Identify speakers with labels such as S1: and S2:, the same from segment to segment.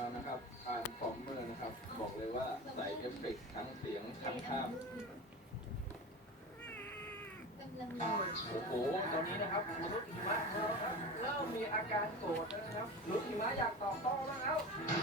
S1: นะครับทานฟอร์เมอร์นะครับบอกเลยว่าใส่เอฟเฟกต์ทั้งเสียงทั้งภาพโอ้โหตอนนี้นะครับมนุษย์หิมะของเราครับเริ่มมีอาการโกรธแล้วนะครับมนุษย์หิมะอยากตอบโต้แล้วแล้ว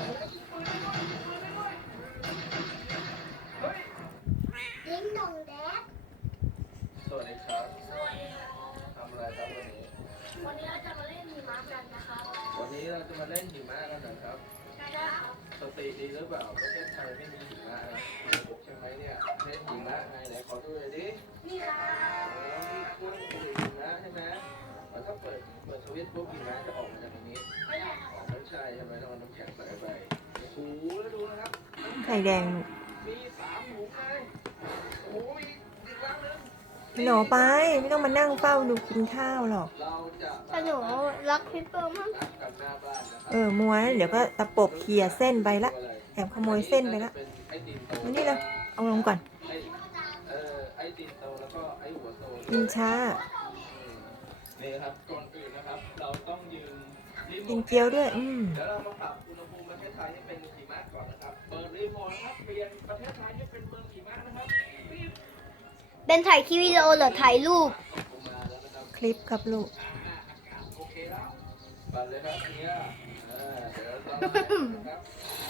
S1: เฮ้ย
S2: ดิ้งดองแดด
S1: สวัสดีครับทำอะไรครับวันนี้
S2: วันนี้เราจะมาเล่นหิมะกันนะครับ
S1: วันนี้เราจะมาเล่นหิมะกันนะครับ
S2: ใช่ครับ
S1: สติดีหรือเปล่าประเทศไทยไม่มีหิมะนะบอกใช่ไหมเนี่ยเล่นหิมะไงไหนขอดูหน่อยดิ
S2: นี่ครับ
S1: อ๋อนี่เครื่องผลิตหิมะใช่ไหมถ้าเปิดสวิตช์ปุ๊บหิมะจะออกมาจากตรงนี้
S2: ไม่ใช่
S1: อ๋อไม่ใช่ใช่ไหมต้องเอาน้ำแข็งใส่ไปโอ้โหแล้วดูนะครับ
S3: ไข่แดง
S1: มี3 ถุงเลยโอ้โหอีกรังนึง
S3: หนูไปไม่ต้องมานั่งเฝ้าดูกินข้าวหรอก
S1: เราจะ
S2: ถ้าหนูรักพี่เปิ้ลมาก
S1: นัดกันหน้าบ้านนะครับ
S3: มัวนะเดี๋ยวก็ตะปบเคลียร์เส้นไปละ แอบขโมยเส้นไปละมานี่เลยเอาลงก่อน
S1: ไอ้ตีนโตแล้วก็ไอ้หัวโต
S3: กินช้า
S1: นี่ครับก่อนอื่นนะครับ เราต้องยืนรีโม
S3: กิน
S1: ท
S3: เกี๊ยวด้วย
S1: เดี๋ยวเรามาปรับอุณหภูมิประเทศไทยให้เป็นหิมะก่อนนะครับ เปิดรีโมทนะครับเปลี่ยนประเทศไทยให้เป็นเมืองหิมะนะครับรีบ
S2: เป็นถ่ายคลิปวิดีโอหรือถ่ายรูป
S1: ลงมาแล้วนะครับ
S3: คลิปครับลูก
S1: โอเคแล้วปัดเลยครับเนี่ยเดี๋ยวเราต้องนะครับ